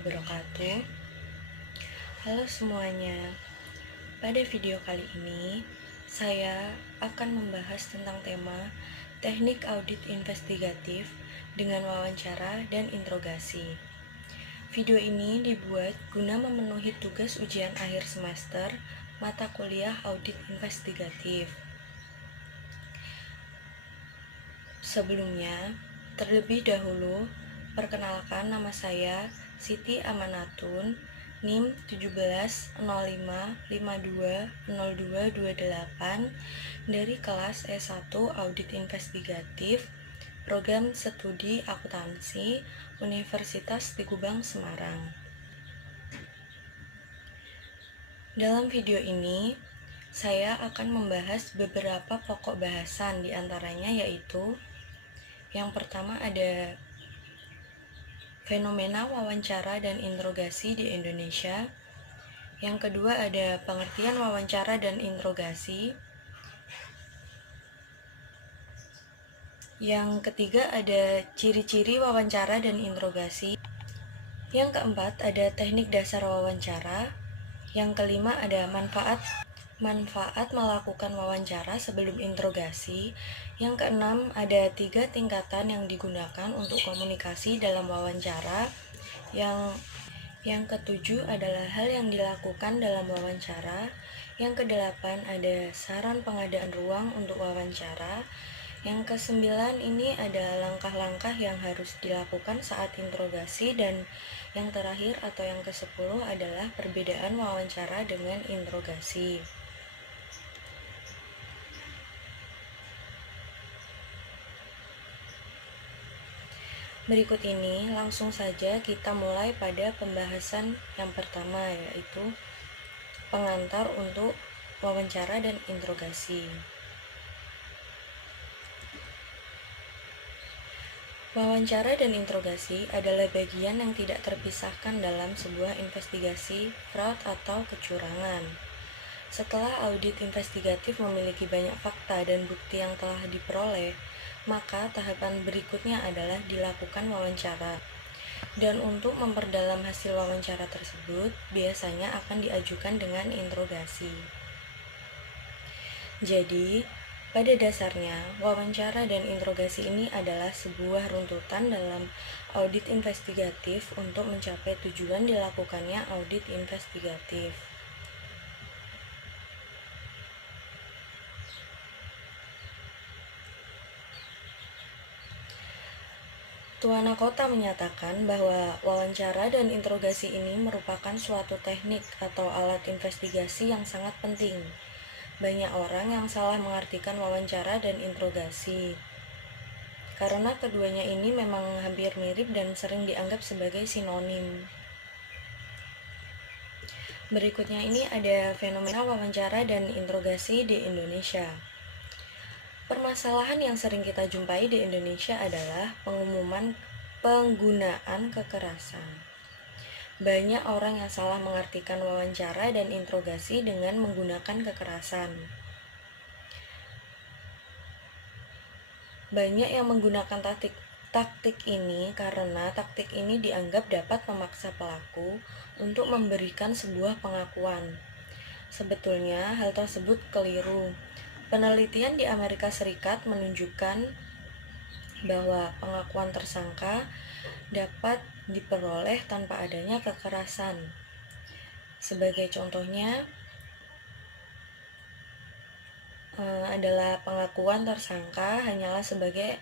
wabarakatuh. Halo semuanya. Pada video kali ini, saya akan membahas tentang tema teknik audit investigatif dengan wawancara dan interogasi. Video ini dibuat guna memenuhi tugas ujian akhir semester mata kuliah audit investigatif. Sebelumnya, terlebih dahulu, perkenalkan nama saya Siti Amanatun, NIM 1705520228 dari kelas S1 Audit Investigatif, Program Studi Akuntansi, Universitas Teguh Bang Semarang. Dalam video ini, saya akan membahas beberapa pokok bahasan, diantaranya yaitu yang pertama ada fenomena wawancara dan interogasi di Indonesia. Yang kedua ada pengertian wawancara dan interogasi. Yang ketiga ada ciri-ciri wawancara dan interogasi. Yang keempat ada teknik dasar wawancara. Yang kelima ada manfaat melakukan wawancara sebelum interogasi. Yang keenam, ada 3 tingkatan yang digunakan untuk komunikasi dalam wawancara. Yang ketujuh adalah hal yang dilakukan dalam wawancara. Yang kedelapan, ada saran pengadaan ruang untuk wawancara. Yang kesembilan ini ada langkah-langkah yang harus dilakukan saat interogasi. Dan yang terakhir atau yang ke-10 adalah perbedaan wawancara dengan interogasi. Berikut ini langsung saja kita mulai pada pembahasan yang pertama, yaitu pengantar untuk wawancara dan interogasi. Wawancara dan interogasi adalah bagian yang tidak terpisahkan dalam sebuah investigasi fraud atau kecurangan. Setelah audit investigatif memiliki banyak fakta dan bukti yang telah diperoleh, maka tahapan berikutnya adalah dilakukan wawancara. Dan untuk memperdalam hasil wawancara tersebut, biasanya akan diajukan dengan interogasi. Jadi, pada dasarnya, wawancara dan interogasi ini adalah sebuah runtutan dalam audit investigatif untuk mencapai tujuan dilakukannya audit investigatif. Tuana Kota menyatakan bahwa wawancara dan interogasi ini merupakan suatu teknik atau alat investigasi yang sangat penting. Banyak orang yang salah mengartikan wawancara dan interogasi, karena keduanya ini memang hampir mirip dan sering dianggap sebagai sinonim. Berikutnya ini ada fenomena wawancara dan interogasi di Indonesia. Permasalahan yang sering kita jumpai di Indonesia adalah penggunaan kekerasan. Banyak orang yang salah mengartikan wawancara dan interogasi dengan menggunakan kekerasan. Banyak yang menggunakan taktik ini karena taktik ini dianggap dapat memaksa pelaku untuk memberikan sebuah pengakuan. Sebetulnya hal tersebut keliru. Penelitian di Amerika Serikat menunjukkan bahwa pengakuan tersangka dapat diperoleh tanpa adanya kekerasan. Sebagai contohnya adalah pengakuan tersangka hanyalah sebagai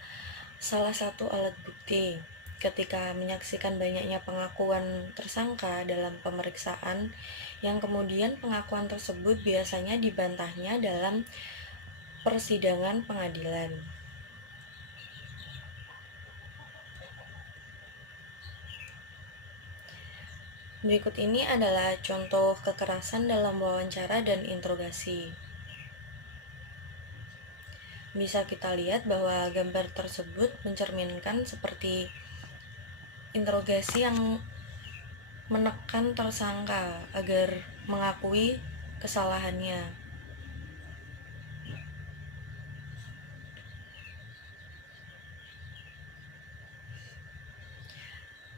salah satu alat bukti. Ketika menyaksikan banyaknya pengakuan tersangka dalam pemeriksaan, yang kemudian pengakuan tersebut biasanya dibantahnya dalam persidangan pengadilan. Berikut ini adalah contoh kekerasan dalam wawancara dan interogasi. Bisa kita lihat bahwa gambar tersebut mencerminkan seperti interogasi yang menekan tersangka agar mengakui kesalahannya.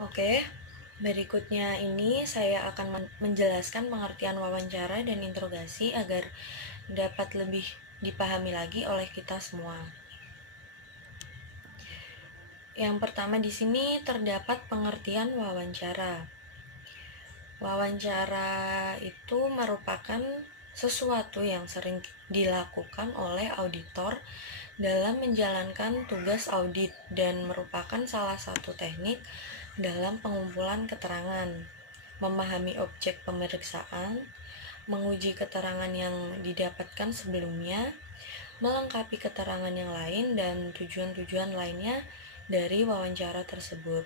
Oke, Berikutnya ini saya akan menjelaskan pengertian wawancara dan interogasi agar dapat lebih dipahami lagi oleh kita semua. Yang pertama di sini terdapat pengertian wawancara. Wawancara itu merupakan sesuatu yang sering dilakukan oleh auditor dalam menjalankan tugas audit dan merupakan salah satu teknik dalam pengumpulan keterangan, memahami objek pemeriksaan, menguji keterangan yang didapatkan sebelumnya, melengkapi keterangan yang lain, dan tujuan-tujuan lainnya dari wawancara tersebut.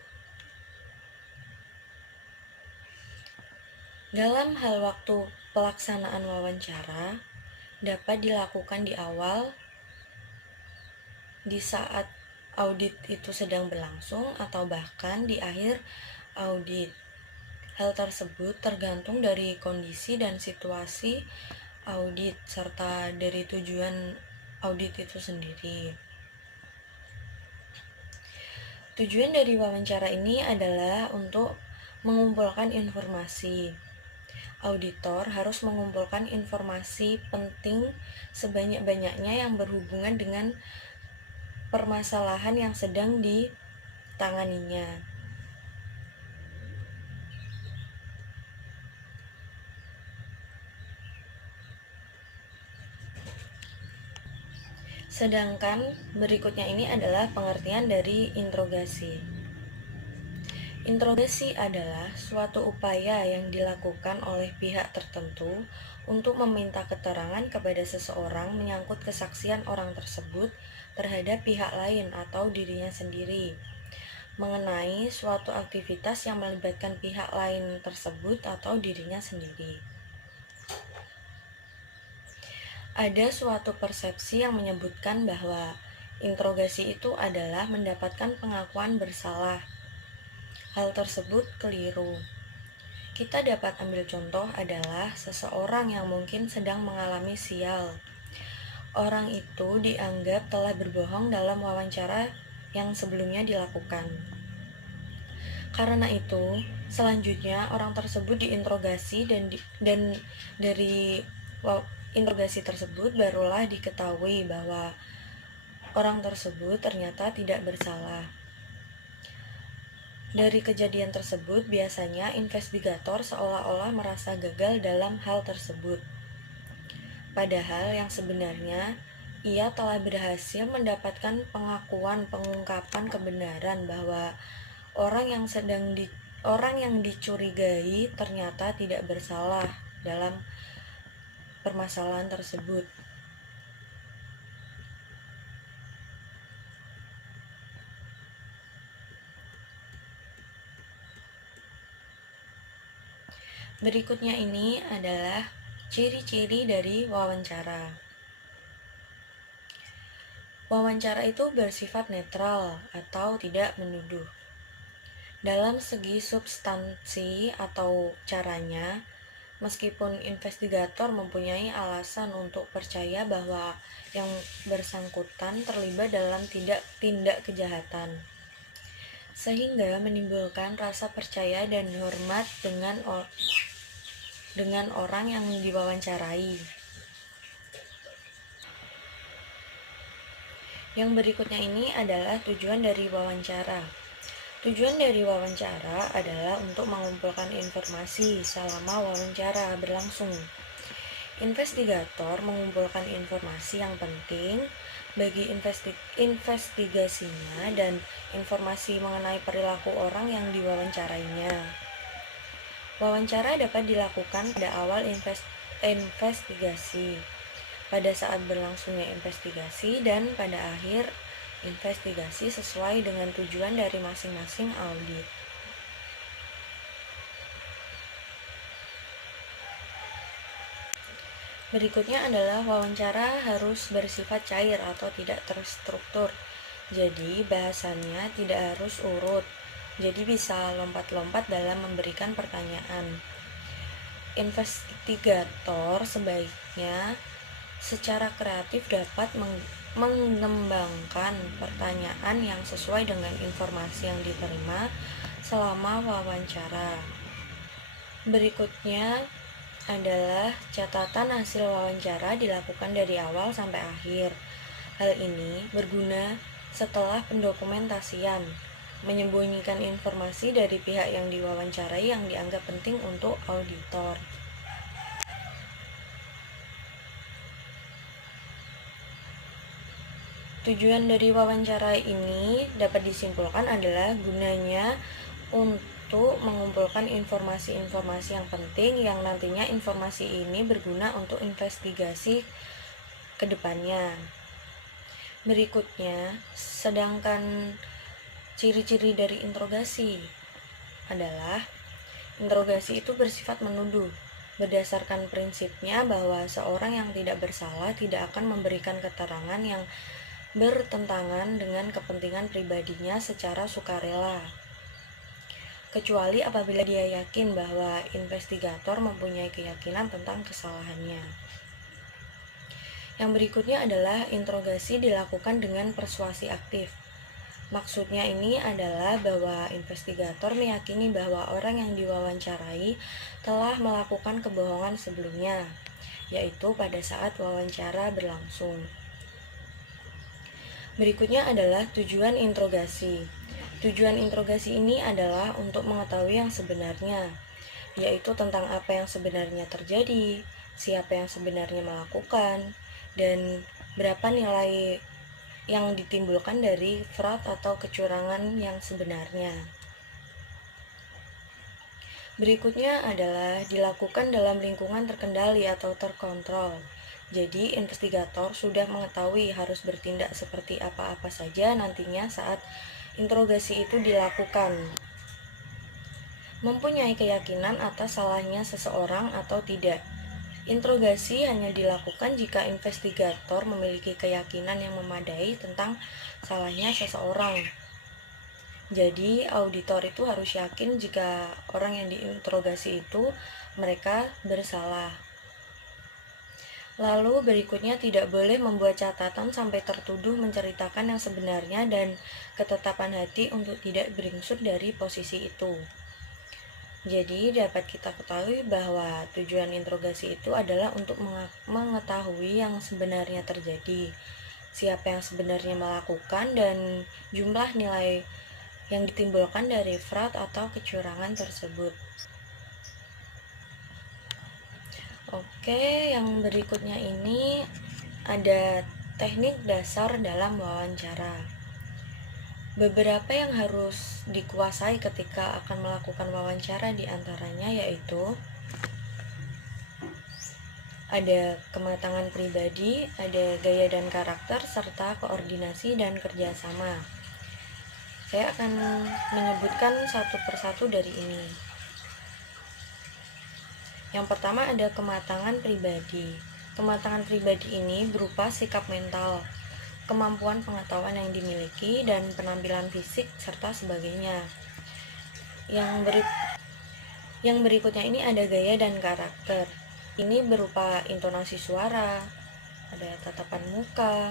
Dalam hal waktu pelaksanaan wawancara dapat dilakukan di awal, di saat audit itu sedang berlangsung, atau bahkan di akhir audit. Hal tersebut tergantung dari kondisi dan situasi audit serta dari tujuan audit itu sendiri. Tujuan dari wawancara ini adalah untuk mengumpulkan informasi. Auditor harus mengumpulkan informasi penting sebanyak-banyaknya yang berhubungan dengan permasalahan yang sedang ditanganinya. Sedangkan berikutnya ini adalah pengertian dari interogasi. Interogasi adalah suatu upaya yang dilakukan oleh pihak tertentu untuk meminta keterangan kepada seseorang menyangkut kesaksian orang tersebut terhadap pihak lain atau dirinya sendiri, mengenai suatu aktivitas yang melibatkan pihak lain tersebut atau dirinya sendiri. Ada suatu persepsi yang menyebutkan bahwa interogasi itu adalah mendapatkan pengakuan bersalah. Hal tersebut keliru. Kita dapat ambil contoh adalah seseorang yang mungkin sedang mengalami sial. Orang itu dianggap telah berbohong dalam wawancara yang sebelumnya dilakukan. Karena itu, selanjutnya orang tersebut diinterogasi dan dari interogasi tersebut barulah diketahui bahwa orang tersebut ternyata tidak bersalah. Dari kejadian tersebut, biasanya investigator seolah-olah merasa gagal dalam hal tersebut. Padahal yang sebenarnya, ia telah berhasil mendapatkan pengungkapan kebenaran bahwa orang yang dicurigai ternyata tidak bersalah dalam permasalahan tersebut. Berikutnya ini adalah ciri-ciri dari wawancara. Wawancara itu bersifat netral atau tidak menuduh. Dalam segi substansi atau caranya, meskipun investigator mempunyai alasan untuk percaya bahwa yang bersangkutan terlibat dalam tindak kejahatan, sehingga menimbulkan rasa percaya dan hormat dengan orang yang diwawancarai. Yang berikutnya ini adalah tujuan dari wawancara. Tujuan dari wawancara adalah untuk mengumpulkan informasi selama wawancara berlangsung. Investigator mengumpulkan informasi yang penting bagi investigasinya dan informasi mengenai perilaku orang yang diwawancarainya. Wawancara dapat dilakukan pada awal investigasi, pada saat berlangsungnya investigasi, dan pada akhir investigasi sesuai dengan tujuan dari masing-masing audit. Berikutnya adalah wawancara harus bersifat cair atau tidak terstruktur. Jadi bahasannya tidak harus urut. Jadi bisa lompat-lompat dalam memberikan pertanyaan. Investigator sebaiknya secara kreatif dapat mengembangkan pertanyaan yang sesuai dengan informasi yang diterima selama wawancara. Berikutnya adalah catatan hasil wawancara dilakukan dari awal sampai akhir. Hal ini berguna setelah pendokumentasian, menyembunyikan informasi dari pihak yang diwawancarai yang dianggap penting untuk auditor. Tujuan dari wawancara ini dapat disimpulkan adalah gunanya untuk mengumpulkan informasi-informasi yang penting yang nantinya informasi ini berguna untuk investigasi ke depannya. Berikutnya, sedangkan ciri-ciri dari interogasi adalah interogasi itu bersifat menuduh. Berdasarkan prinsipnya bahwa seorang yang tidak bersalah tidak akan memberikan keterangan yang bertentangan dengan kepentingan pribadinya secara sukarela, kecuali apabila dia yakin bahwa investigator mempunyai keyakinan tentang kesalahannya. Yang berikutnya adalah interogasi dilakukan dengan persuasi aktif. Maksudnya ini adalah bahwa investigator meyakini bahwa orang yang diwawancarai telah melakukan kebohongan sebelumnya, yaitu pada saat wawancara berlangsung. Berikutnya adalah tujuan interogasi. Tujuan interogasi ini adalah untuk mengetahui yang sebenarnya, yaitu tentang apa yang sebenarnya terjadi, siapa yang sebenarnya melakukan, dan berapa nilai yang ditimbulkan dari fraud atau kecurangan yang sebenarnya. Berikutnya adalah dilakukan dalam lingkungan terkendali atau terkontrol. Jadi, investigator sudah mengetahui harus bertindak seperti apa-apa saja nantinya saat interogasi itu dilakukan. Mempunyai keyakinan atas salahnya seseorang atau tidak. Interogasi hanya dilakukan jika investigator memiliki keyakinan yang memadai tentang salahnya seseorang. Jadi, auditor itu harus yakin jika orang yang diinterogasi itu mereka bersalah. Lalu berikutnya tidak boleh membuat catatan sampai tertuduh menceritakan yang sebenarnya dan ketetapan hati untuk tidak beringsut dari posisi itu. Jadi dapat kita ketahui bahwa tujuan interogasi itu adalah untuk mengetahui yang sebenarnya terjadi, siapa yang sebenarnya melakukan, dan jumlah nilai yang ditimbulkan dari fraud atau kecurangan tersebut. Oke, yang berikutnya ini ada teknik dasar dalam wawancara. Beberapa yang harus dikuasai ketika akan melakukan wawancara diantaranya yaitu ada kematangan pribadi, ada gaya dan karakter, serta koordinasi dan kerjasama. Saya akan menyebutkan satu persatu dari ini. Yang pertama ada kematangan pribadi. Kematangan pribadi ini berupa sikap mental, kemampuan pengetahuan yang dimiliki, dan penampilan fisik, serta sebagainya. Yang berikutnya ini ada gaya dan karakter. Ini berupa intonasi suara, ada tatapan muka,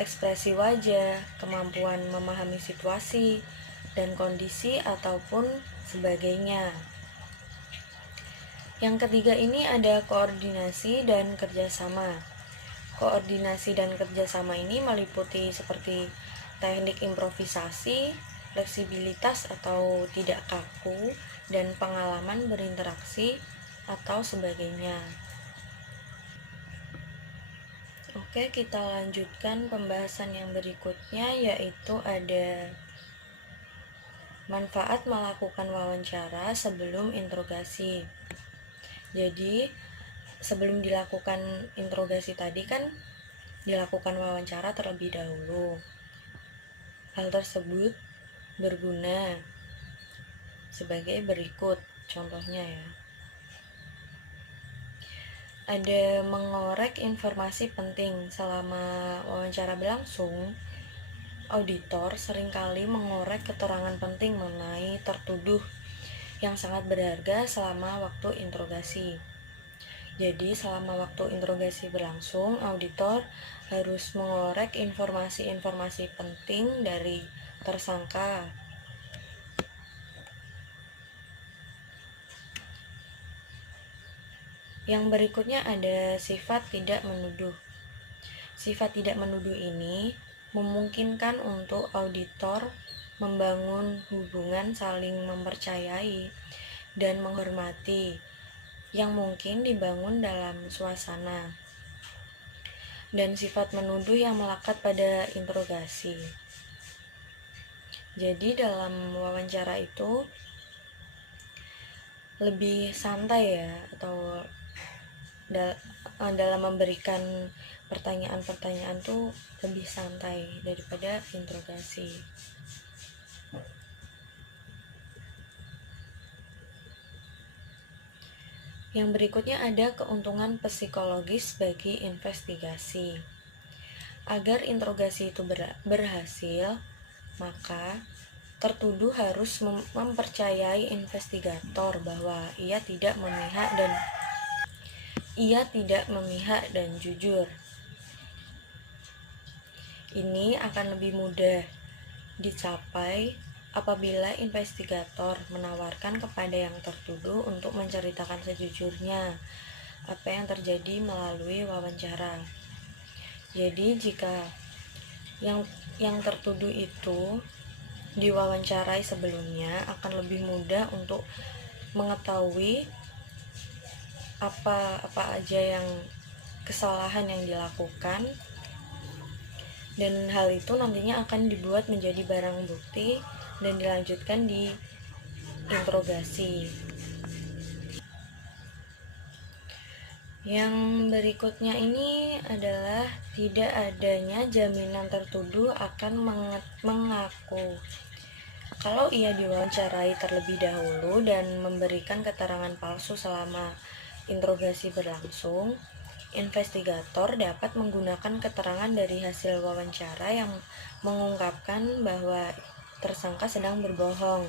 ekspresi wajah, kemampuan memahami situasi dan kondisi ataupun sebagainya. Yang ketiga ini ada koordinasi dan kerjasama. Koordinasi dan kerjasama ini meliputi seperti teknik improvisasi, fleksibilitas atau tidak kaku, dan pengalaman berinteraksi atau sebagainya. Oke, kita lanjutkan pembahasan yang berikutnya, yaitu ada manfaat melakukan wawancara sebelum interogasi. Jadi, sebelum dilakukan interogasi tadi kan dilakukan wawancara terlebih dahulu. Hal tersebut berguna sebagai berikut contohnya ya. Ada mengorek informasi penting. Selama wawancara berlangsung, auditor seringkali mengorek keterangan penting mengenai tertuduh yang sangat berharga selama waktu interogasi. Jadi selama waktu interogasi berlangsung, auditor harus mengorek informasi-informasi penting dari tersangka. Yang berikutnya ada sifat tidak menuduh. Sifat tidak menuduh ini memungkinkan untuk auditor membangun hubungan saling mempercayai dan menghormati yang mungkin dibangun dalam suasana, dan sifat menuduh yang melekat pada interogasi. Jadi dalam wawancara itu lebih santai ya, atau dalam memberikan pertanyaan-pertanyaan tuh lebih santai daripada interogasi. Yang berikutnya ada keuntungan psikologis bagi investigasi. Agar interogasi itu berhasil, maka tertuduh harus mempercayai investigator bahwa ia tidak memihak dan jujur. Ini akan lebih mudah dicapai apabila investigator menawarkan kepada yang tertuduh untuk menceritakan sejujurnya apa yang terjadi melalui wawancara. Jadi jika yang tertuduh itu diwawancarai sebelumnya, akan lebih mudah untuk mengetahui apa aja yang kesalahan yang dilakukan, dan hal itu nantinya akan dibuat menjadi barang bukti dan dilanjutkan di interogasi. Yang berikutnya ini adalah tidak adanya jaminan tertuduh akan mengaku. Kalau ia diwawancarai terlebih dahulu dan memberikan keterangan palsu selama interogasi berlangsung, investigator dapat menggunakan keterangan dari hasil wawancara yang mengungkapkan bahwa tersangka sedang berbohong.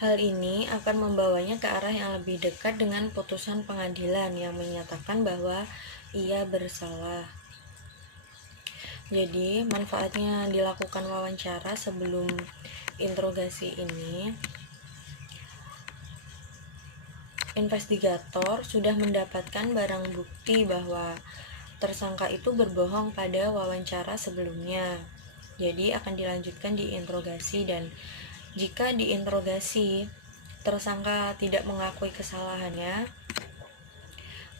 Hal ini akan membawanya ke arah yang lebih dekat dengan putusan pengadilan yang menyatakan bahwa ia bersalah. Jadi, manfaatnya dilakukan wawancara sebelum interogasi ini, investigator sudah mendapatkan barang bukti bahwa tersangka itu berbohong pada wawancara sebelumnya. Jadi, akan dilanjutkan di interogasi, dan jika diinterogasi tersangka tidak mengakui kesalahannya,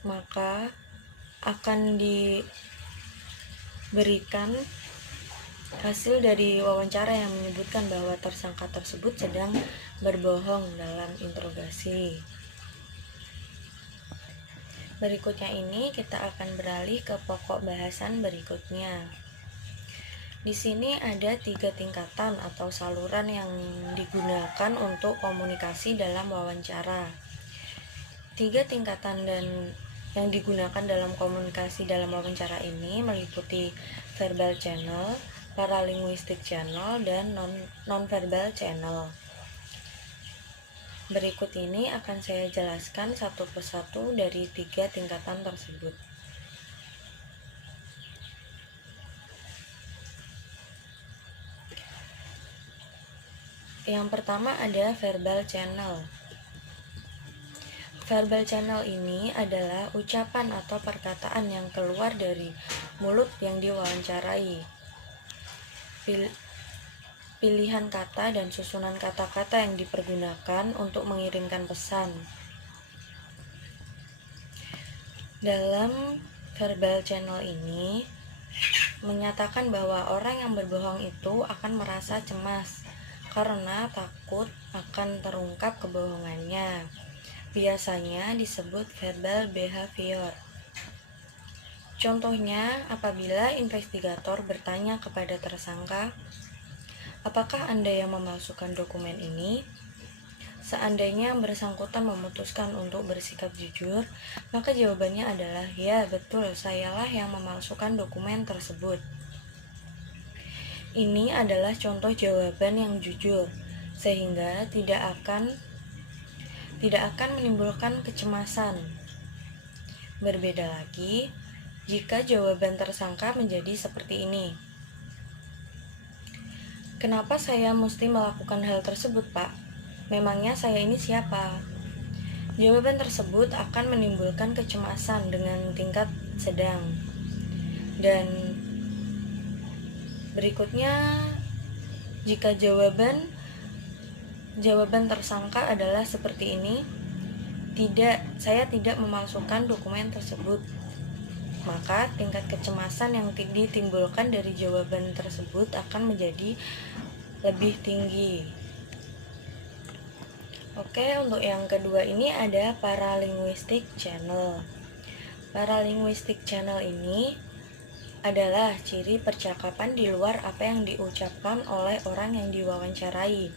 maka akan diberikan hasil dari wawancara yang menyebutkan bahwa tersangka tersebut sedang berbohong dalam interogasi. Berikutnya ini kita akan beralih ke pokok bahasan berikutnya. Di sini ada 3 tingkatan atau saluran yang digunakan untuk komunikasi dalam wawancara. 3 tingkatan yang digunakan dalam komunikasi dalam wawancara ini meliputi verbal channel, paralinguistic channel, dan non-verbal channel. Berikut ini akan saya jelaskan satu persatu dari 3 tingkatan tersebut. Yang pertama ada verbal channel. Verbal channel ini adalah ucapan atau perkataan yang keluar dari mulut yang diwawancarai. Pilihan kata dan susunan kata-kata yang dipergunakan untuk mengirimkan pesan. Dalam verbal channel ini menyatakan bahwa orang yang berbohong itu akan merasa cemas karena takut akan terungkap kebohongannya. Biasanya disebut verbal behavior. Contohnya, apabila investigator bertanya kepada tersangka, "Apakah Anda yang memalsukan dokumen ini?" Seandainya bersangkutan memutuskan untuk bersikap jujur, maka jawabannya adalah, "Ya, betul, sayalah yang memalsukan dokumen tersebut." Ini adalah contoh jawaban yang jujur, sehingga tidak akan menimbulkan kecemasan. Berbeda lagi jika jawaban tersangka menjadi seperti ini. "Kenapa saya mesti melakukan hal tersebut, Pak? Memangnya saya ini siapa?" Jawaban tersebut akan menimbulkan kecemasan dengan tingkat sedang. Dan berikutnya, jika jawaban tersangka adalah seperti ini, saya tidak memasukkan dokumen tersebut, maka tingkat kecemasan yang ditimbulkan dari jawaban tersebut akan menjadi lebih tinggi. Oke, untuk yang kedua ini ada paralinguistic channel. Paralinguistic channel ini adalah ciri percakapan di luar apa yang diucapkan oleh orang yang diwawancarai.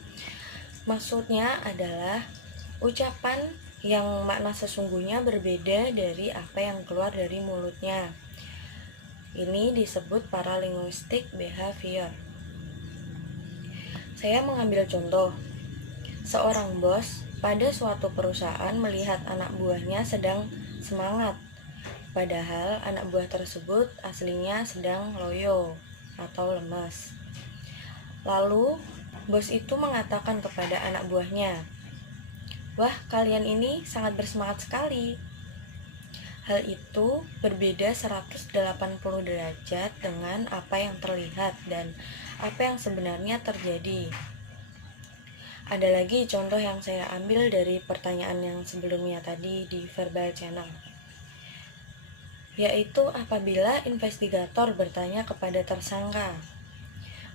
Maksudnya adalah ucapan yang makna sesungguhnya berbeda dari apa yang keluar dari mulutnya. Ini disebut paralinguistic behavior. Saya mengambil contoh. Seorang bos pada suatu perusahaan melihat anak buahnya sedang semangat, padahal anak buah tersebut aslinya sedang loyo atau lemas. Lalu, bos itu mengatakan kepada anak buahnya, "Wah, kalian ini sangat bersemangat sekali." Hal itu berbeda 180 derajat dengan apa yang terlihat dan apa yang sebenarnya terjadi. Ada lagi contoh yang saya ambil dari pertanyaan yang sebelumnya tadi di verbal channel, yaitu apabila investigator bertanya kepada tersangka,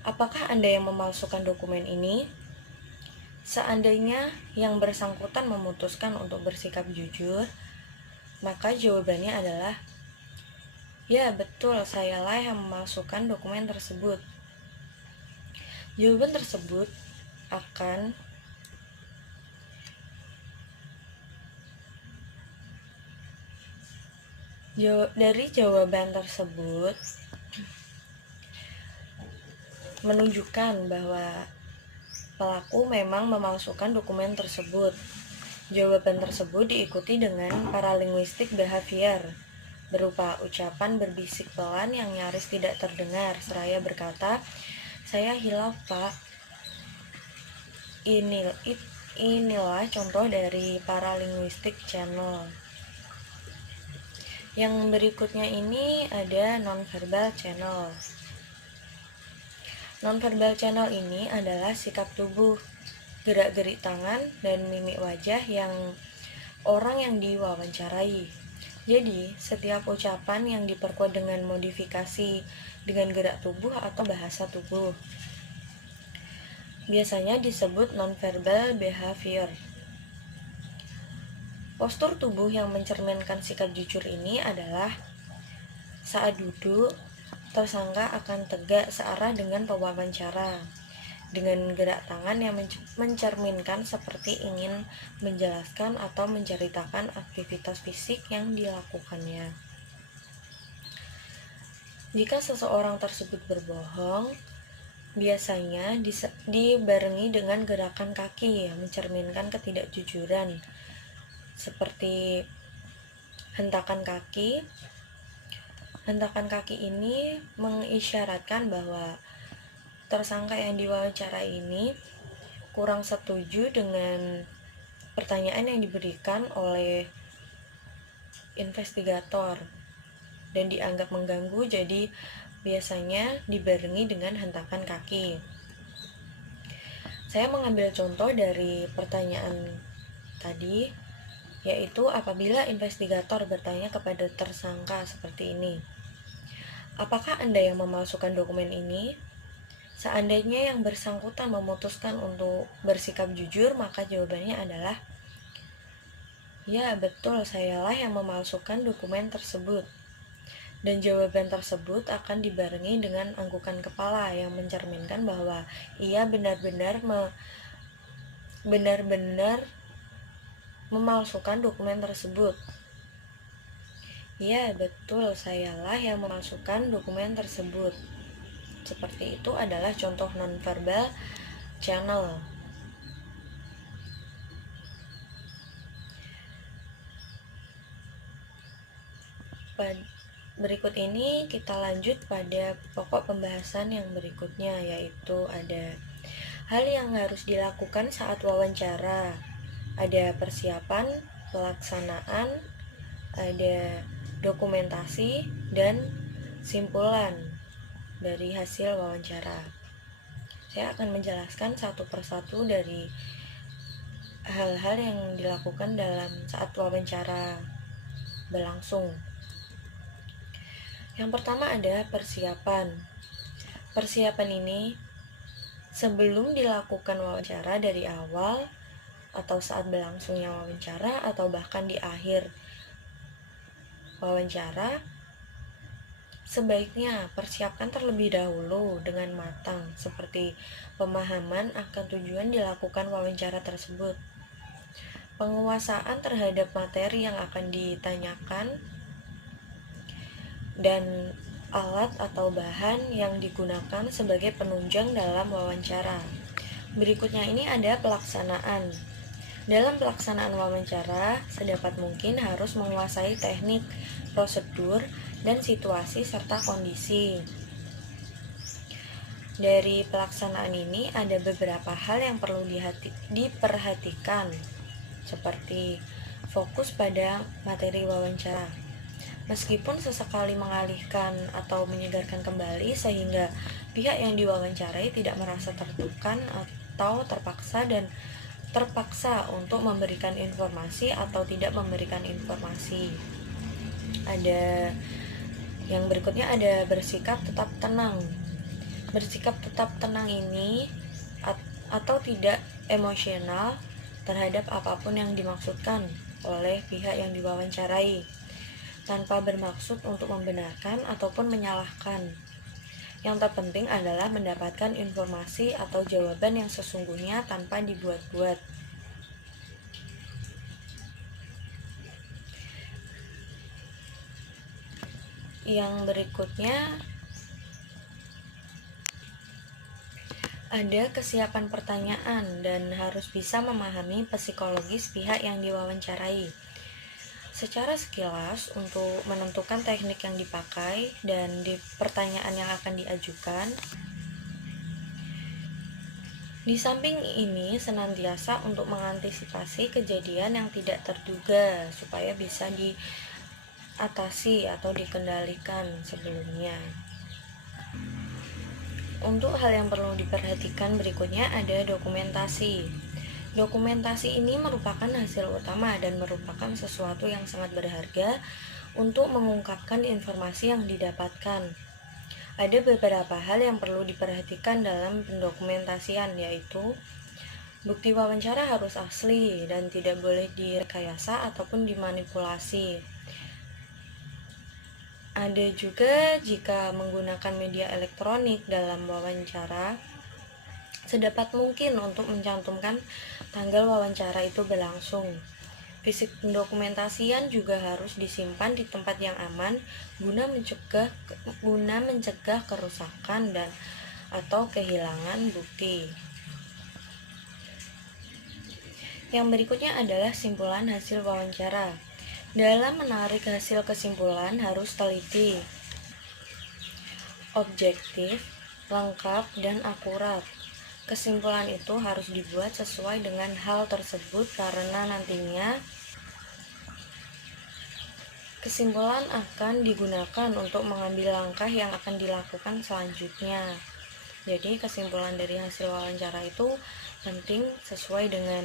"Apakah Anda yang memalsukan dokumen ini?" Seandainya yang bersangkutan memutuskan untuk bersikap jujur, maka jawabannya adalah, "Ya, betul, sayalah yang memalsukan dokumen tersebut." Jawaban tersebut akan dari jawaban tersebut menunjukkan bahwa pelaku memang memalsukan dokumen tersebut. Jawaban tersebut diikuti dengan paralinguistic behavior berupa ucapan berbisik pelan yang nyaris tidak terdengar seraya berkata, "Saya hilaf, Pak." Inilah contoh dari paralinguistic channel. Yang berikutnya ini ada nonverbal channel. Nonverbal channel ini adalah sikap tubuh, gerak-gerik tangan, dan mimik wajah yang orang yang diwawancarai. Jadi, setiap ucapan yang diperkuat dengan modifikasi dengan gerak tubuh atau bahasa tubuh biasanya disebut nonverbal behavior. Postur tubuh yang mencerminkan sikap jujur ini adalah saat duduk, tersangka akan tegak searah dengan pewawancara, dengan gerak tangan yang mencerminkan seperti ingin menjelaskan atau menceritakan aktivitas fisik yang dilakukannya. Jika seseorang tersebut berbohong, biasanya dibarengi dengan gerakan kaki yang mencerminkan ketidakjujuran, seperti hentakan kaki. Hentakan kaki ini mengisyaratkan bahwa tersangka yang diwawancara ini kurang setuju dengan pertanyaan yang diberikan oleh investigator dan dianggap mengganggu, jadi biasanya dibarengi dengan hentakan kaki. Saya mengambil contoh dari pertanyaan tadi, yaitu apabila investigator bertanya kepada tersangka seperti ini, "Apakah Anda yang memalsukan dokumen ini?" Seandainya yang bersangkutan memutuskan untuk bersikap jujur, maka jawabannya adalah, "Ya, betul, sayalah yang memalsukan dokumen tersebut." Dan jawaban tersebut akan dibarengi dengan anggukan kepala yang mencerminkan bahwa ia benar-benar memalsukan dokumen tersebut. "Ya, betul, sayalah yang memalsukan dokumen tersebut." Seperti itu adalah contoh nonverbal channel. Berikut ini kita lanjut pada pokok pembahasan yang berikutnya, yaitu ada hal yang harus dilakukan saat wawancara, ada persiapan, pelaksanaan, ada dokumentasi, dan simpulan dari hasil wawancara. Saya akan menjelaskan satu persatu dari hal-hal yang dilakukan dalam saat wawancara berlangsung. Yang pertama ada persiapan. Persiapan ini sebelum dilakukan wawancara dari awal atau saat berlangsungnya wawancara atau bahkan di akhir wawancara, sebaiknya persiapkan terlebih dahulu dengan matang, seperti pemahaman akan tujuan dilakukan wawancara tersebut, penguasaan terhadap materi yang akan ditanyakan, dan alat atau bahan yang digunakan sebagai penunjang dalam wawancara. Berikutnya ini ada pelaksanaan. Dalam pelaksanaan wawancara, sedapat mungkin harus menguasai teknik, prosedur, dan situasi serta kondisi. Dari pelaksanaan ini ada beberapa hal yang perlu diperhatikan, seperti fokus pada materi wawancara. Meskipun sesekali mengalihkan atau menyegarkan kembali sehingga pihak yang diwawancarai tidak merasa tertekan atau terpaksa untuk memberikan informasi atau tidak memberikan informasi. Ada yang berikutnya ada bersikap tetap tenang. Bersikap tetap tenang ini atau tidak emosional terhadap apapun yang dimaksudkan oleh pihak yang diwawancarai, tanpa bermaksud untuk membenarkan ataupun menyalahkan. Yang terpenting adalah mendapatkan informasi atau jawaban yang sesungguhnya tanpa dibuat-buat. Yang berikutnya ada kesiapan pertanyaan dan harus bisa memahami psikologis pihak yang diwawancarai. Secara sekilas, untuk menentukan teknik yang dipakai dan di pertanyaan yang akan diajukan. Di samping ini, senantiasa untuk mengantisipasi kejadian yang tidak terduga supaya bisa diatasi atau dikendalikan sebelumnya. Untuk hal yang perlu diperhatikan berikutnya ada dokumentasi. Dokumentasi ini merupakan hasil utama dan merupakan sesuatu yang sangat berharga untuk mengungkapkan informasi yang didapatkan. Ada beberapa hal yang perlu diperhatikan dalam pendokumentasian, yaitu bukti wawancara harus asli dan tidak boleh direkayasa ataupun dimanipulasi. Ada juga jika menggunakan media elektronik dalam wawancara, sedapat mungkin untuk mencantumkan tanggal wawancara itu berlangsung. Fisik pendokumentasian juga harus disimpan di tempat yang aman guna mencegah kerusakan dan atau kehilangan bukti. Yang berikutnya adalah simpulan hasil wawancara. Dalam menarik hasil kesimpulan harus teliti, objektif, lengkap, dan akurat. Kesimpulan itu harus dibuat sesuai dengan hal tersebut karena nantinya kesimpulan akan digunakan untuk mengambil langkah yang akan dilakukan selanjutnya. Jadi kesimpulan dari hasil wawancara itu penting sesuai dengan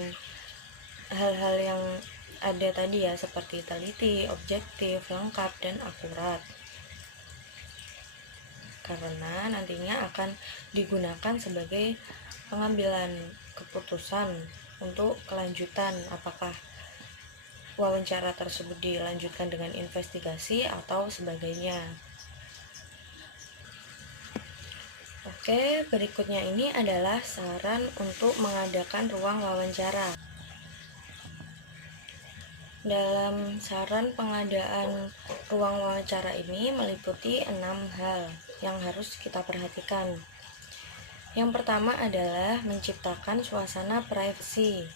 hal-hal yang ada tadi ya, seperti teliti, objektif, lengkap, dan akurat. Karena nantinya akan digunakan sebagai pengambilan keputusan untuk kelanjutan apakah wawancara tersebut dilanjutkan dengan investigasi atau sebagainya. Oke, berikutnya ini adalah saran untuk mengadakan ruang wawancara. Dalam saran pengadaan ruang wawancara ini meliputi 6 hal yang harus kita perhatikan. Yang pertama adalah menciptakan suasana privasi.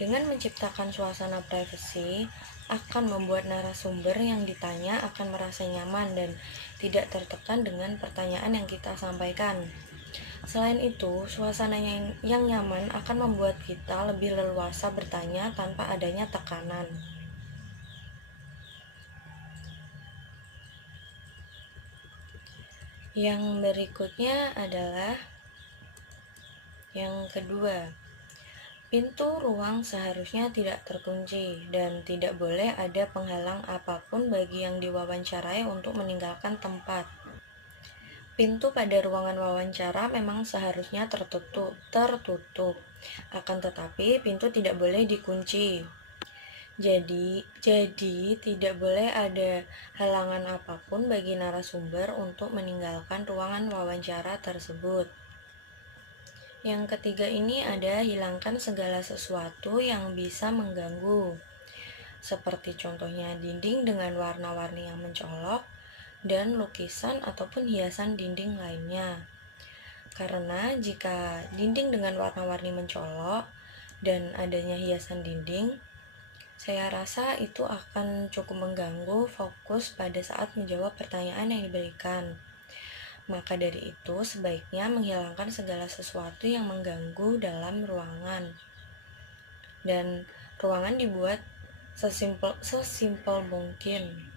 Dengan menciptakan suasana privasi akan membuat narasumber yang ditanya akan merasa nyaman dan tidak tertekan dengan pertanyaan yang kita sampaikan. Selain itu, suasana yang nyaman akan membuat kita lebih leluasa bertanya tanpa adanya tekanan. Yang berikutnya adalah yang kedua. Pintu ruang seharusnya tidak terkunci dan tidak boleh ada penghalang apapun bagi yang diwawancarai untuk meninggalkan tempat. Pintu pada ruangan wawancara memang seharusnya tertutup. Akan tetapi pintu tidak boleh dikunci. Jadi tidak boleh ada halangan apapun bagi narasumber untuk meninggalkan ruangan wawancara tersebut. Yang ketiga ini ada hilangkan segala sesuatu yang bisa mengganggu, seperti contohnya dinding dengan warna-warni yang mencolok dan lukisan ataupun hiasan dinding lainnya. Karena jika dinding dengan warna-warni mencolok dan adanya hiasan dinding, saya rasa itu akan cukup mengganggu fokus pada saat menjawab pertanyaan yang diberikan. Maka dari itu, sebaiknya menghilangkan segala sesuatu yang mengganggu dalam ruangan. Dan ruangan dibuat sesimpel mungkin.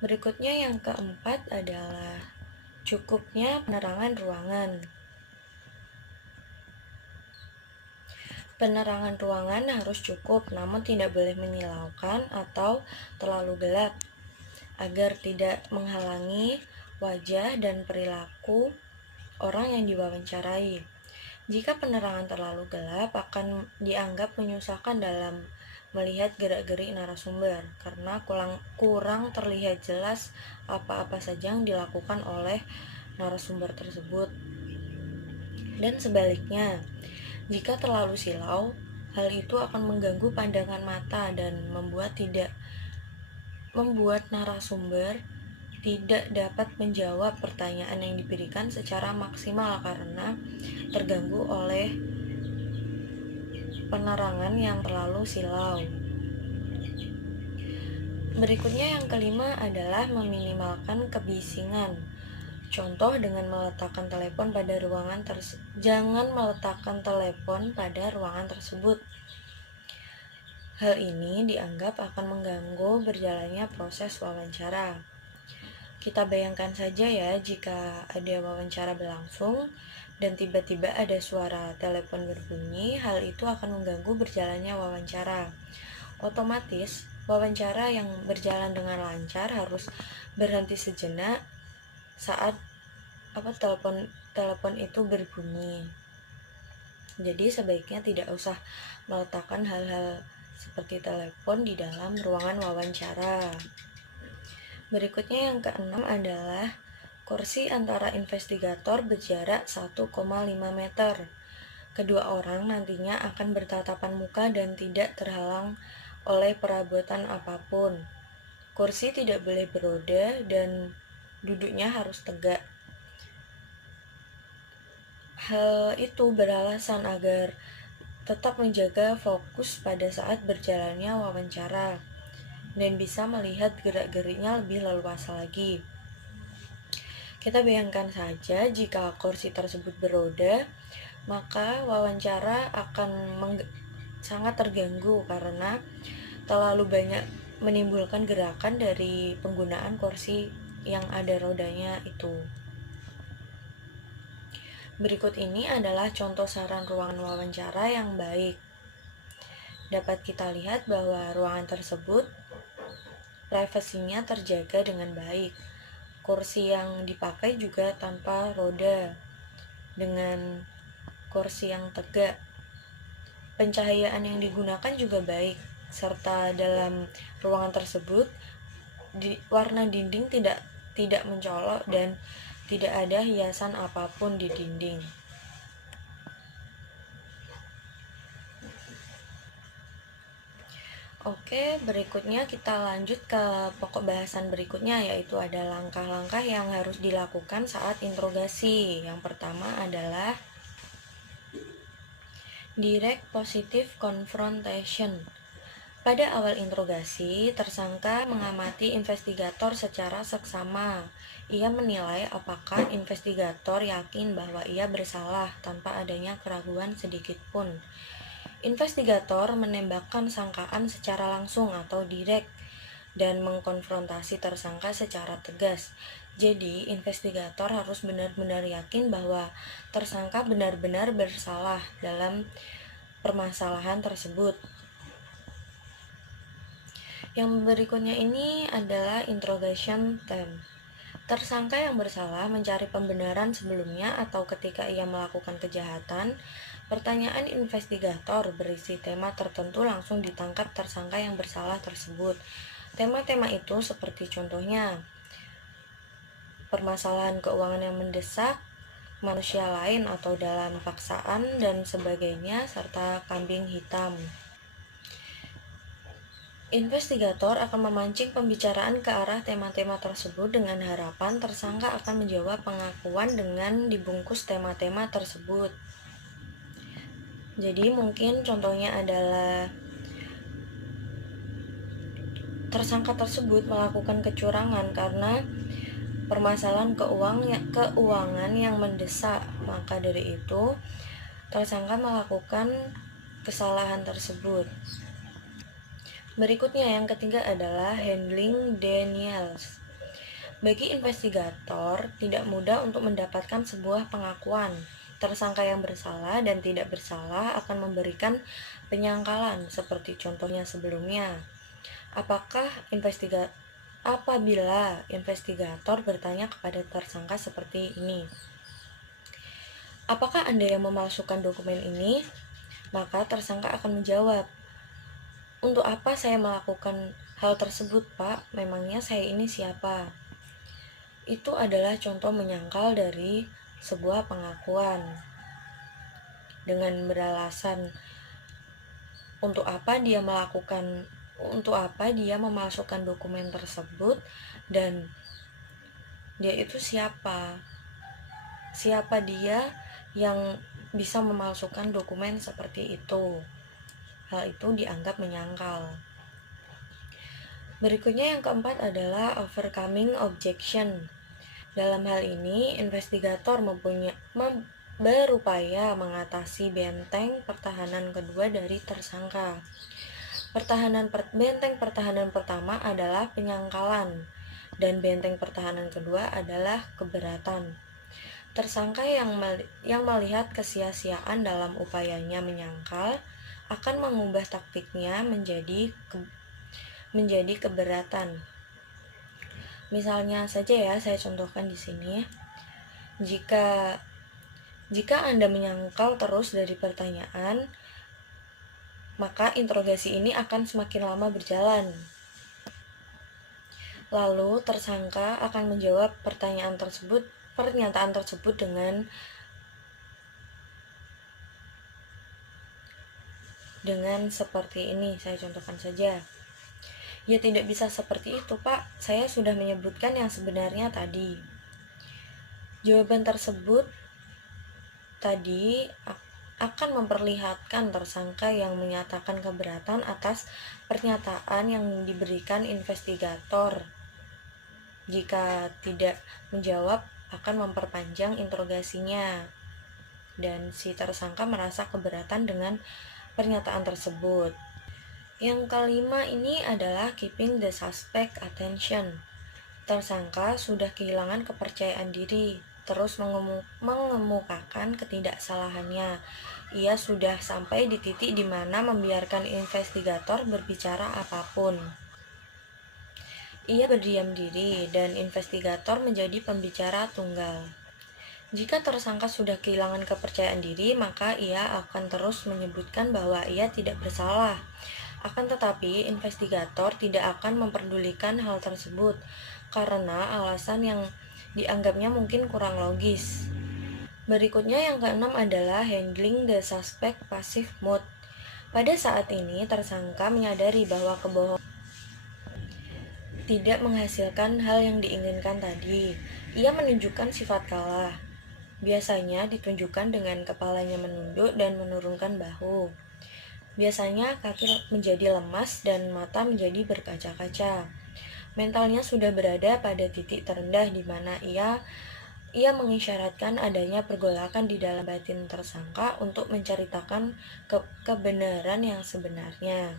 Berikutnya yang keempat adalah cukupnya penerangan ruangan. Penerangan ruangan harus cukup, namun tidak boleh menyilaukan atau terlalu gelap, agar tidak menghalangi wajah dan perilaku orang yang diwawancarai. Jika penerangan terlalu gelap, akan dianggap menyusahkan dalam melihat gerak-gerik narasumber, karena kurang terlihat jelas apa-apa saja yang dilakukan oleh narasumber tersebut. Dan sebaliknya, jika terlalu silau, hal itu akan mengganggu pandangan mata dan membuat narasumber tidak dapat menjawab pertanyaan yang diberikan secara maksimal karena terganggu oleh penerangan yang terlalu silau. Berikutnya yang kelima adalah meminimalkan kebisingan. Contoh dengan meletakkan telepon pada ruangan jangan meletakkan telepon pada ruangan tersebut. Hal ini dianggap akan mengganggu berjalannya proses wawancara. Kita bayangkan saja ya, jika ada wawancara berlangsung dan tiba-tiba ada suara telepon berbunyi, hal itu akan mengganggu berjalannya wawancara. Otomatis, wawancara yang berjalan dengan lancar harus berhenti sejenak saat telepon itu berbunyi. Jadi sebaiknya tidak usah meletakkan hal-hal seperti telepon di dalam ruangan wawancara. Berikutnya yang keenam adalah kursi antara investigator berjarak 1,5 meter. Kedua orang nantinya akan bertatapan muka dan tidak terhalang oleh perabotan apapun. Kursi tidak boleh beroda dan duduknya harus tegak. Hal itu beralasan agar tetap menjaga fokus pada saat berjalannya wawancara dan bisa melihat gerak-geriknya lebih leluasa lagi. Kita bayangkan saja jika kursi tersebut beroda, maka wawancara akan sangat terganggu karena terlalu banyak menimbulkan gerakan dari penggunaan kursi yang ada rodanya itu. Berikut ini adalah contoh saran ruangan wawancara yang baik. Dapat kita lihat bahwa ruangan tersebut privasinya terjaga dengan baik. Kursi yang dipakai juga tanpa roda, dengan kursi yang tegak. Pencahayaan yang digunakan juga baik, serta dalam ruangan tersebut warna dinding tidak mencolok dan tidak ada hiasan apapun di dinding. Oke, berikutnya kita lanjut ke pokok bahasan berikutnya, yaitu ada langkah-langkah yang harus dilakukan saat interogasi. Yang pertama adalah direct positive confrontation Pada awal interogasi, tersangka mengamati investigator secara seksama. Ia menilai apakah investigator yakin bahwa ia bersalah tanpa adanya keraguan sedikit pun. Investigator menembakkan sangkaan secara langsung atau direct dan mengkonfrontasi tersangka secara tegas. Jadi, investigator harus benar-benar yakin bahwa tersangka benar-benar bersalah dalam permasalahan tersebut. Yang berikutnya ini adalah interrogation time. Tersangka yang bersalah mencari pembenaran sebelumnya atau ketika ia melakukan kejahatan. Pertanyaan investigator berisi tema tertentu langsung ditangkap tersangka yang bersalah tersebut. Tema-tema itu seperti contohnya permasalahan keuangan yang mendesak, manusia lain atau dalam paksaan dan sebagainya, serta kambing hitam. Investigator akan memancing pembicaraan ke arah tema-tema tersebut dengan harapan tersangka akan menjawab pengakuan dengan dibungkus tema-tema tersebut. Jadi mungkin contohnya adalah tersangka tersebut melakukan kecurangan karena permasalahan keuangan yang mendesak. Maka dari itu tersangka melakukan kesalahan tersebut. Berikutnya yang ketiga adalah handling denials. Bagi investigator tidak mudah untuk mendapatkan sebuah pengakuan. Tersangka yang bersalah dan tidak bersalah akan memberikan penyangkalan seperti contohnya sebelumnya. Apabila investigator bertanya kepada tersangka seperti ini, apakah Anda yang memalsukan dokumen ini? Maka tersangka akan menjawab, untuk apa saya melakukan hal tersebut, Pak? Memangnya saya ini siapa? Itu adalah contoh menyangkal dari sebuah pengakuan dengan beralasan untuk apa dia memalsukan dokumen tersebut dan dia itu siapa dia yang bisa memalsukan dokumen seperti itu. Hal itu dianggap menyangkal. Berikutnya yang keempat adalah overcoming objection. Dalam hal ini, investigator berupaya mengatasi benteng pertahanan kedua dari tersangka. Benteng pertahanan pertama adalah penyangkalan, dan benteng pertahanan kedua adalah keberatan. Tersangka yang melihat kesia-siaan dalam upayanya menyangkal akan mengubah taktiknya menjadi keberatan. Misalnya saja ya, saya contohkan di sini. Jika Anda menyangkal terus dari pertanyaan, maka interogasi ini akan semakin lama berjalan. Lalu tersangka akan menjawab pernyataan tersebut dengan seperti ini. Saya contohkan saja. Ya tidak bisa seperti itu, Pak. Saya sudah menyebutkan yang sebenarnya tadi. Jawaban tersebut tadi akan memperlihatkan tersangka yang menyatakan keberatan atas pernyataan yang diberikan investigator. Jika tidak menjawab, akan memperpanjang interogasinya. Dan si tersangka merasa keberatan dengan pernyataan tersebut. Yang kelima ini adalah keeping the suspect attention. Tersangka sudah kehilangan kepercayaan diri, terus mengemukakan ketidaksalahannya. Ia sudah sampai di titik di mana membiarkan investigator berbicara apapun. Ia berdiam diri dan investigator menjadi pembicara tunggal. Jika tersangka sudah kehilangan kepercayaan diri, maka ia akan terus menyebutkan bahwa ia tidak bersalah. Akan tetapi, investigator tidak akan memperdulikan hal tersebut karena alasan yang dianggapnya mungkin kurang logis. Berikutnya yang keenam adalah handling the suspect passive mode. Pada saat ini, tersangka menyadari bahwa kebohongan tidak menghasilkan hal yang diinginkan tadi. Ia menunjukkan sifat kalah. Biasanya ditunjukkan dengan kepalanya menunduk dan menurunkan bahu. Biasanya kaki menjadi lemas dan mata menjadi berkaca-kaca. Mentalnya sudah berada pada titik terendah di mana ia mengisyaratkan adanya pergolakan di dalam batin tersangka untuk menceritakan kebenaran yang sebenarnya.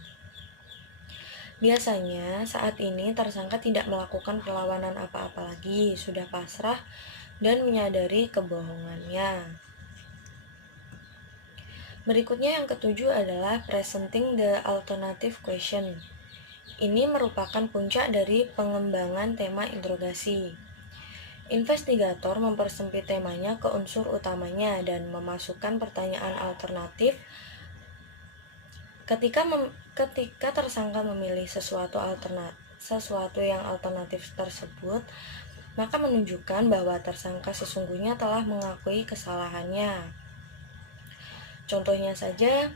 Biasanya saat ini tersangka tidak melakukan perlawanan apa-apa lagi, sudah pasrah dan menyadari kebohongannya. Berikutnya yang ketujuh adalah presenting the alternative question. Ini merupakan puncak dari pengembangan tema interogasi. Investigator mempersempit temanya ke unsur utamanya dan memasukkan pertanyaan alternatif. Ketika tersangka memilih sesuatu yang alternatif tersebut, maka menunjukkan bahwa tersangka sesungguhnya telah mengakui kesalahannya. Contohnya saja,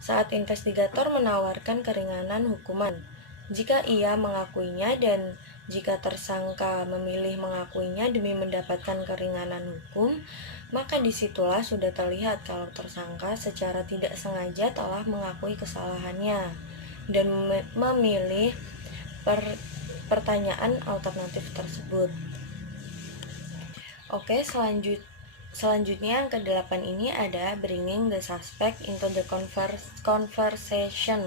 saat investigator menawarkan keringanan hukuman, jika ia mengakuinya dan jika tersangka memilih mengakuinya demi mendapatkan keringanan hukum, maka disitulah sudah terlihat kalau tersangka secara tidak sengaja telah mengakui kesalahannya dan memilih pertanyaan alternatif tersebut. Oke, selanjutnya yang ke-8 ini ada bringing the suspect into the conversation.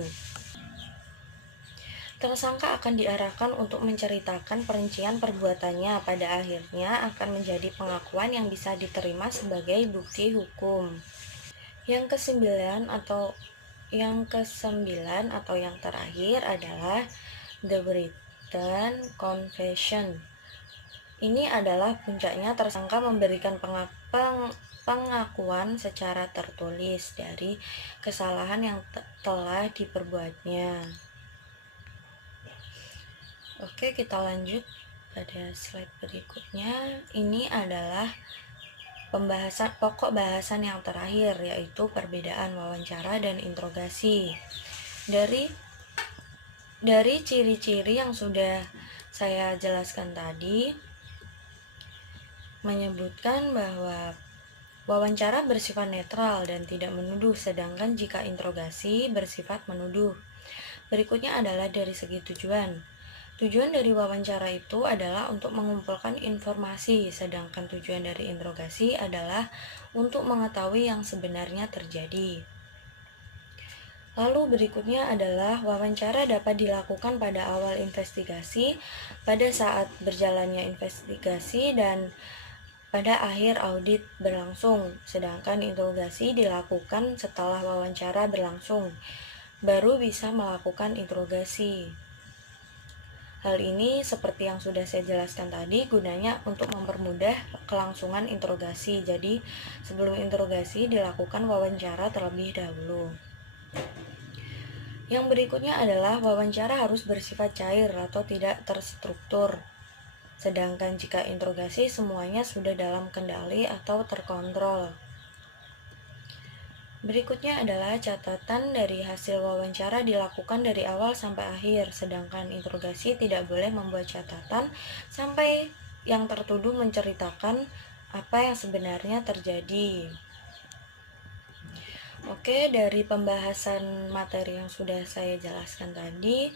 Tersangka akan diarahkan untuk menceritakan perincian perbuatannya, pada akhirnya akan menjadi pengakuan yang bisa diterima sebagai bukti hukum. Yang ke-9 atau yang terakhir adalah the written confession. Ini adalah puncaknya tersangka memberikan pengakuan secara tertulis dari kesalahan yang telah diperbuatnya. Oke, kita lanjut pada slide berikutnya. Ini adalah pokok bahasan yang terakhir, yaitu perbedaan wawancara dan interogasi. Dari ciri-ciri yang sudah saya jelaskan tadi, menyebutkan bahwa wawancara bersifat netral dan tidak menuduh, sedangkan jika interogasi bersifat menuduh. Berikutnya adalah dari segi tujuan. Tujuan dari wawancara itu adalah untuk mengumpulkan informasi, sedangkan tujuan dari interogasi adalah untuk mengetahui yang sebenarnya terjadi. Lalu berikutnya adalah wawancara dapat dilakukan pada awal investigasi, pada saat berjalannya investigasi, dan pada akhir audit berlangsung, sedangkan interogasi dilakukan setelah wawancara berlangsung, baru bisa melakukan interogasi. Hal ini seperti yang sudah saya jelaskan tadi, gunanya untuk mempermudah kelangsungan interogasi. Jadi, sebelum interogasi dilakukan wawancara terlebih dahulu. Yang berikutnya adalah wawancara harus bersifat cair atau tidak terstruktur. Sedangkan jika interogasi semuanya sudah dalam kendali atau terkontrol. Berikutnya adalah catatan dari hasil wawancara dilakukan dari awal sampai akhir, sedangkan interogasi tidak boleh membuat catatan sampai yang tertuduh menceritakan apa yang sebenarnya terjadi. Oke, dari pembahasan materi yang sudah saya jelaskan tadi,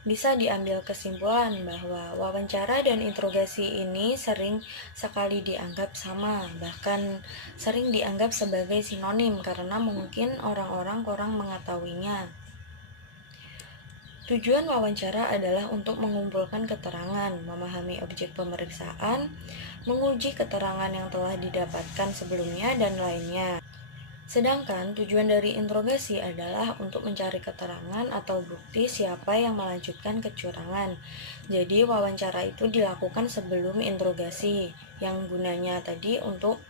bisa diambil kesimpulan bahwa wawancara dan interogasi ini sering sekali dianggap sama, bahkan sering dianggap sebagai sinonim karena mungkin orang-orang kurang mengetahuinya. Tujuan wawancara adalah untuk mengumpulkan keterangan, memahami objek pemeriksaan, menguji keterangan yang telah didapatkan sebelumnya, dan lainnya. Sedangkan tujuan dari interogasi adalah untuk mencari keterangan atau bukti siapa yang melanjutkan kecurangan. Jadi wawancara itu dilakukan sebelum interogasi, yang gunanya tadi untuk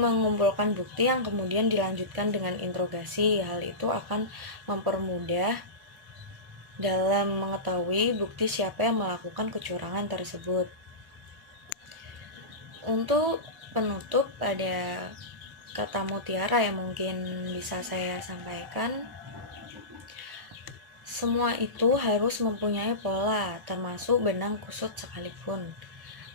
mengumpulkan bukti yang kemudian dilanjutkan dengan interogasi. Hal itu akan mempermudah dalam mengetahui bukti siapa yang melakukan kecurangan tersebut. Untuk penutup, ada kata mutiara yang mungkin bisa saya sampaikan. Semua itu harus mempunyai pola, termasuk benang kusut sekalipun.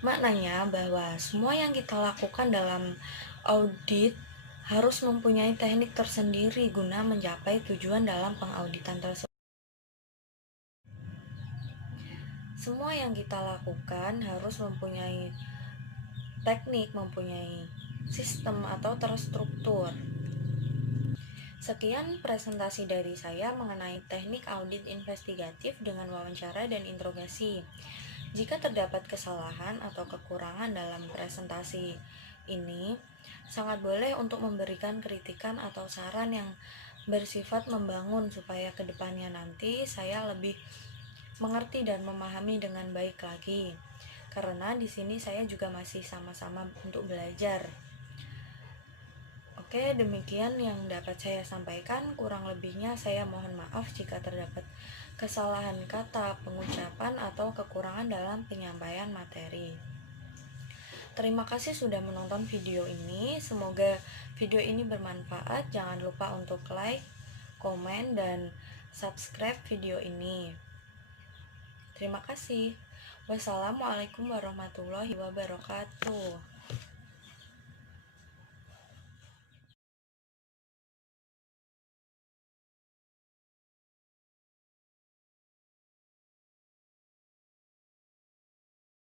Maknanya bahwa semua yang kita lakukan dalam audit harus mempunyai teknik tersendiri guna mencapai tujuan dalam pengauditan tersebut. Semua yang kita lakukan harus mempunyai teknik, mempunyai sistem atau terstruktur. Sekian presentasi dari saya mengenai teknik audit investigatif dengan wawancara dan interogasi. Jika terdapat kesalahan atau kekurangan dalam presentasi ini, sangat boleh untuk memberikan kritikan atau saran yang bersifat membangun supaya kedepannya nanti saya lebih mengerti dan memahami dengan baik lagi. Karena di sini saya juga masih sama-sama untuk belajar. Oke, demikian yang dapat saya sampaikan. Kurang lebihnya saya mohon maaf jika terdapat kesalahan kata, pengucapan, atau kekurangan dalam penyampaian materi. Terima kasih sudah menonton video ini. Semoga video ini bermanfaat. Jangan lupa untuk like, komen, dan subscribe video ini. Terima kasih. Wassalamualaikum warahmatullahi wabarakatuh.